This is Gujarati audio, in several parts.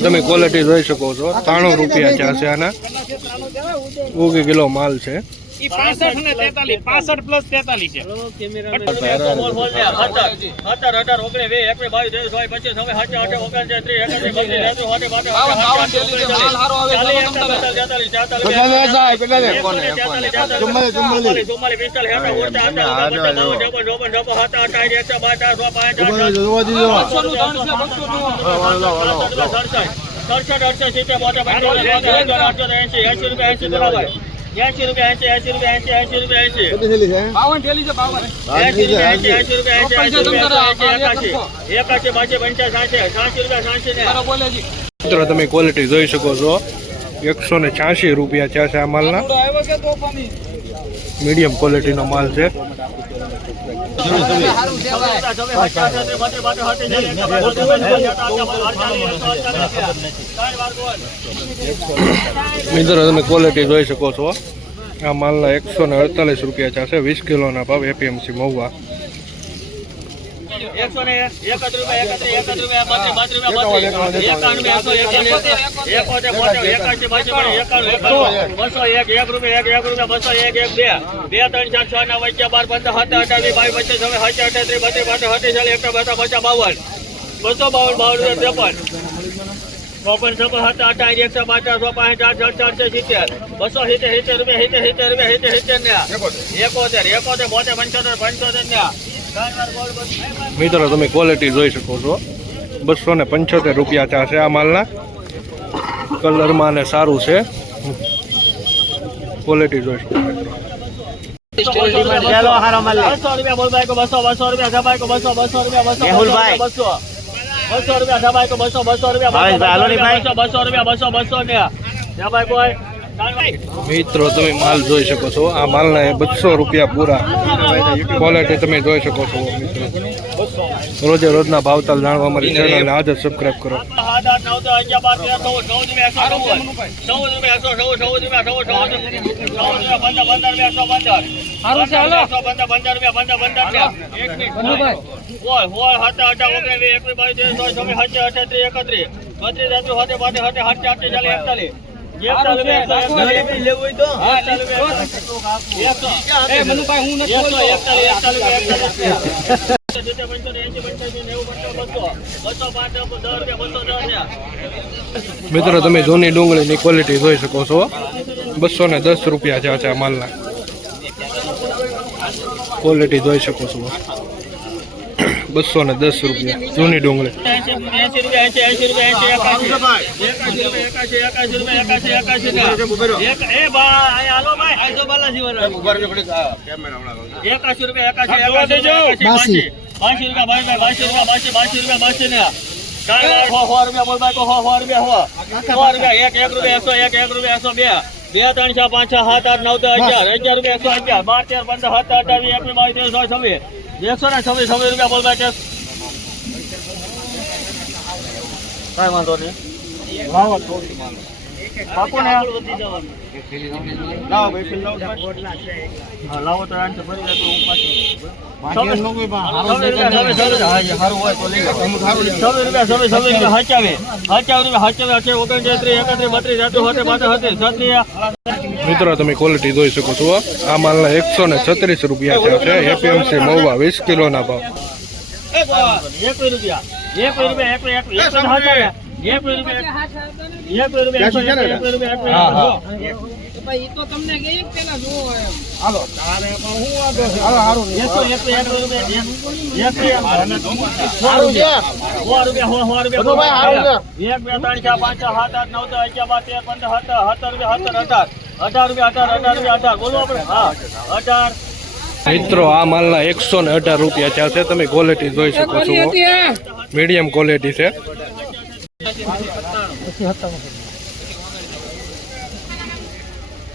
તમે ક્વોલિટી જોઈ શકો છો, 93 રૂપિયા ચાલશે આના. ઓકે કિલો માલ છે. 65 ને 43, 65 પ્લસ 43 છે. તમે ક્વોલિટી જોઈ શકો છો, 186 રૂપિયા છે આ માલના. મીડિયમ ક્વોલિટીનો માલ છે. મિત્રો તમે ક્વોલિટી જોઈ શકો છો, આ માલના 148 રૂપિયા ચાલશે. 20 કિલોના ભાવ એપીએમસી મહુવા. 275 મિત્રો તમે ક્વોલિટી જોઈ શકો છો, 275 રૂપિયા ચાલશે આ માલના. કલરમાં ને સારું છે. ક્વોલિટી જોઈ શકો. મિત્રો તમે માલ જોઈ શકો છો, આ માલના 200 રૂપિયા પૂરા. ક્વોલિટી તમે જોઈ શકો છો. મિત્રો રોજે રોજના ભાવતાલ જાણવા અમારી ચેનલને આજે સબસ્ક્રાઇબ કરો. મિત્રો તમે જૂની ડુંગળીની ક્વોલિટી જોઈ શકો છો, 210 રૂપિયા છે આ માલના. ક્વોલિટી જોઈ શકો છો, 210 રૂપિયા જૂની ડુંગળી. કઈ વાંધો નહીં. લાવો તો મિત્રો તમે ક્વોલિટી જોઈ શકો છો, આ માલના 136 રૂપિયા છે. એપીએમસી મહુવા 20 કિલોના ભાવ. મિત્રો આ માલના 118 રૂપિયા ચાલશે. તમે ક્વોલિટી જોઈ શકો છો, મીડિયમ ક્વોલિટી છે.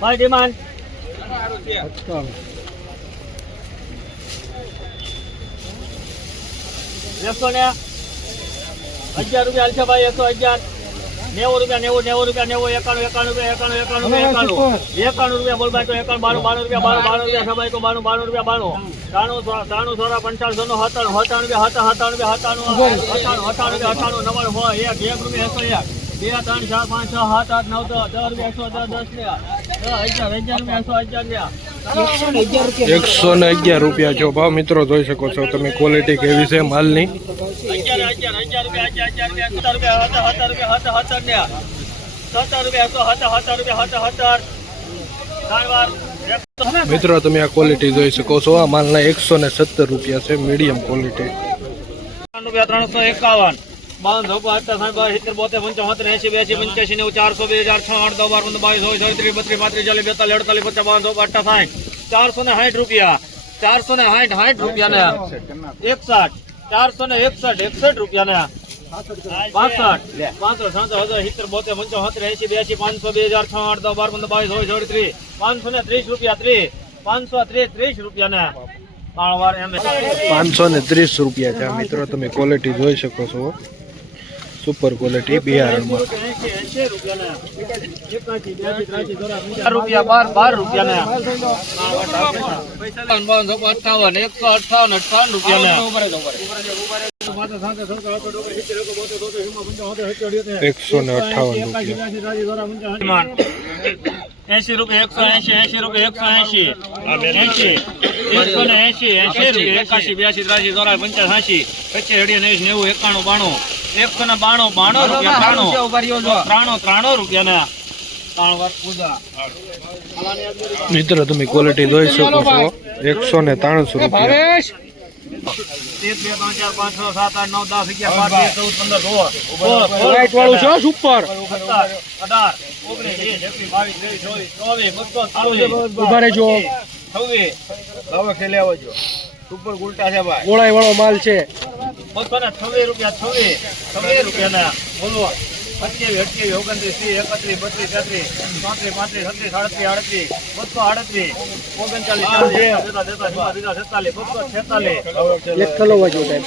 ભાઈ ડિમાન્ડ 11 રૂપિયા હાલશે ભાઈ. 111 90 રૂપિયા 91 રૂપિયા બોલ બાય તો 92 રૂપિયા 92 સબાઈ તો 92 રૂપિયા 92 93 સોરા 55 નો 97 રૂપિયા 97 રૂપિયા 1 રૂપિયા 2 3 4 5 6 7 8 9 10 111 રૂપિયા જો ભાવ મિત્રો જોઈ શકો છો તમે. ક્વોલિટી કેવી છે માલની. મિત્રો તમે આ ક્વોલિટી જોઈ શકો છો. આ માલના 117 રૂપિયા છે મીડિયમ ક્વોલિટી. 351 52 78 72 75 80 85 400 2006 8 10 12 23 32 33 40 45 460 રૂપિયા 460 રૂપિયા ને 61 461 રૂપિયા ને 62 65 72 80 85 500 2006 8 10 12 23 530 રૂપિયા 530 રૂપિયા ને 530 રૂપિયા છે મિત્રો. તમે ક્વોલિટી જોઈ શકો છો. સુપર ક્વોલિટી બિહારમાં. 12 રૂપિયા ને 158 રૂપિયા ને 80 રૂપિયા 180 રૂપિયા 180 રૂપિયા 81 82 93 રૂપિયા મિત્રો તમે ક્વોલિટી જોઈ શકો છો. 193 રૂપિયા. સુપર ગુલટા છે ભાઈ. ગોળાઈ વાળો માલ છે. 226 રૂપિયા ના બોલો. 28 29 31 32 33 34 35 36 37 239 એક થલો વાજો સાહેબ.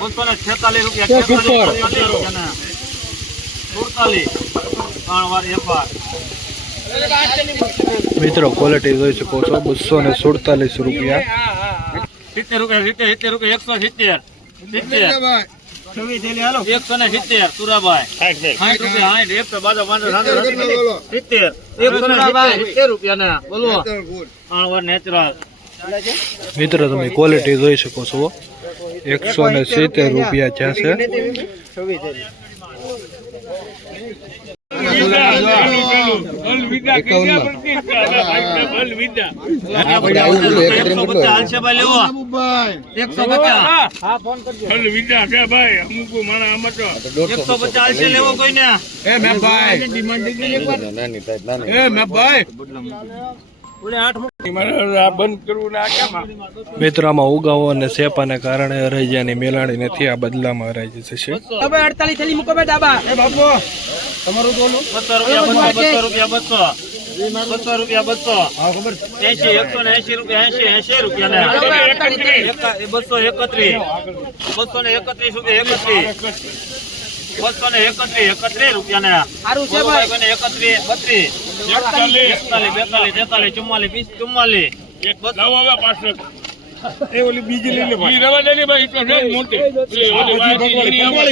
246 રૂપિયા 47 મિત્રો ક્વોલિટી જોઈ શકો છો. 247 રૂપિયા. 70 રૂપિયા 170 170 સુરાભાઈ 60 રૂપિયા 60 બાજુ 70 રૂપિયા ના બોલો. નેચરલ મિત્રો તમે ક્વોલિટી જોઈ શકો છો. 170 રૂપિયા જ્યાં છે. મિત્રો આમાં ઉગાવો અને સેપાને કારણે અરૈયાની મેલાણી નથી. આ બદલામાં અરાઈ જશે. 48 થેલી મૂકો બે ડાબા. એ બાપુ તમારું બોલો. 200 રૂપિયા 200 રૂપિયા 80 રૂપિયા 80 રૂપિયા 231 રૂપિયા 231 રૂપિયા ને સારું છે ભાઈ. 31 32 41 43 44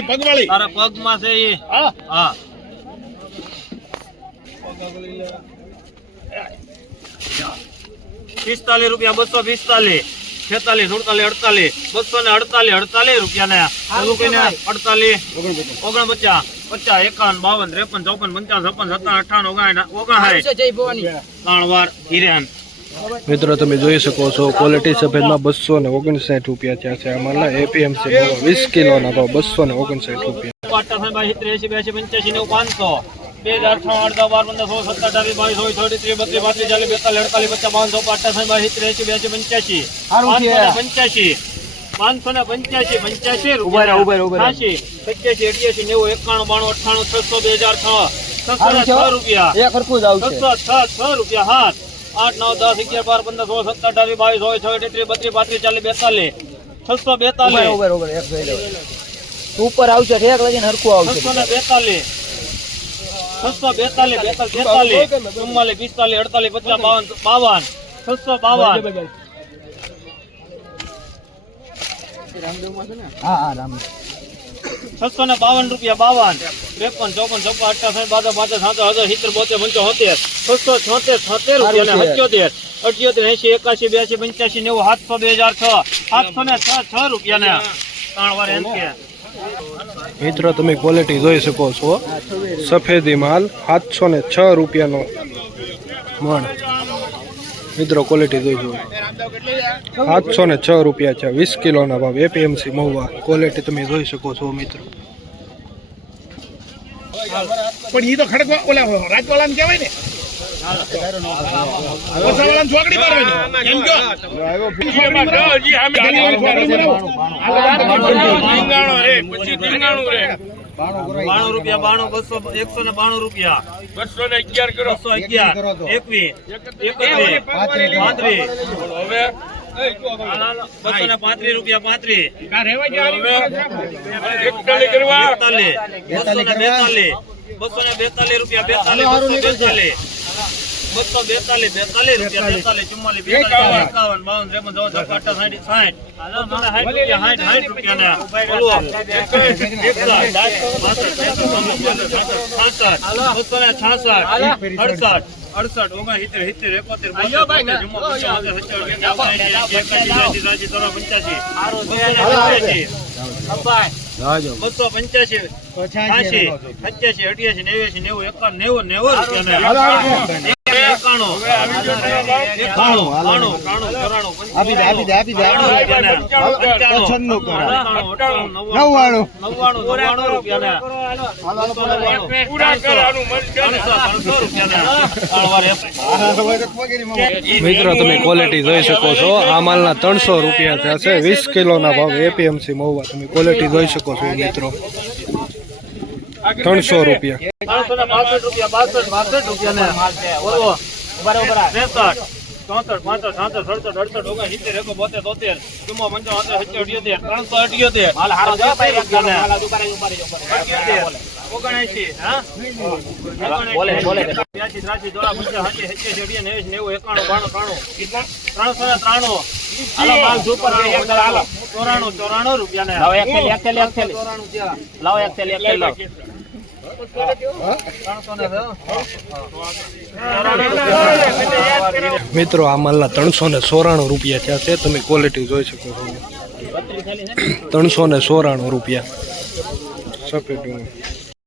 44 તારા પગમાં છે એ. હા 45 રૂપિયા 245 46 47 48 248 રૂપિયા ને 48 49 50 51 52 53 54 55 57 58 જય ભવાની. 3 વાર હિરેન. મિત્રો તમે જોઈ શકો છો. ક્વોલિટી સફેદમાં 259 રૂપિયા થયા છે. આમાંના એપીએમસી 20 કિલોના ભાવ 259 રૂપિયા. 80 82 85 500 2008 12 15 17 18 22 33 32 35 585 585 રૂપિયા 87 88 રૂપિયા એક હરખું જ આવશે. 6 રૂપિયા 8 9 10 11 12 15 16 17 18 22 33 32 33 40 42 642 ઉપર એક જોઈ લો. ઉપર આવશે ઠેક લગીને હરખું આવશે 642 642 43 44 45 48 652 હા હા રામ 652 રૂપિયા 52 53 54 55 58 70 72 73 74 રૂપિયા 78 80 81 82 85 700 2006 રૂપિયા ને 3 વાર એમ કે મિત્રો તમે ક્વોલિટી જોઈ શકો છો સફેદી માલ 706 રૂપિયાનો મણ મિત્રો ક્વોલિટી જોઈ જુઓ 706 રૂપિયા છે 20 કિલોના ભાવ એપીએમસી મહુવા ક્વોલિટી તમે જોઈ શકો છો મિત્રો પણ એ તો ખડકવા ઓલા રાજવાળાને કહેવાય ને ઓસાવાળાને ચોકડી મારવાની એમ કયો ₹92 રૂપિયા 192 રૂપિયા 211 કરો 211 21 35 રૂપિયા 242 રૂપિયા 42 મિત્રો તમે ક્વોલિટી જોઈ શકો છો આ માલના 300 રૂપિયા થયા છે 20 કિલોના ભાવ એપીએમસી મહુવા તમે ક્વોલિટી જોઈ શકો છો મિત્રો 300 રૂપિયા 62 રૂપિયા બરોબર 64 65 67 68 69 70 72 73 મિત્રો આ માલના 394 રૂપિયા થયા છે તમે ક્વોલિટી જોઈ શકો છો 394 રૂપિયા સફેદ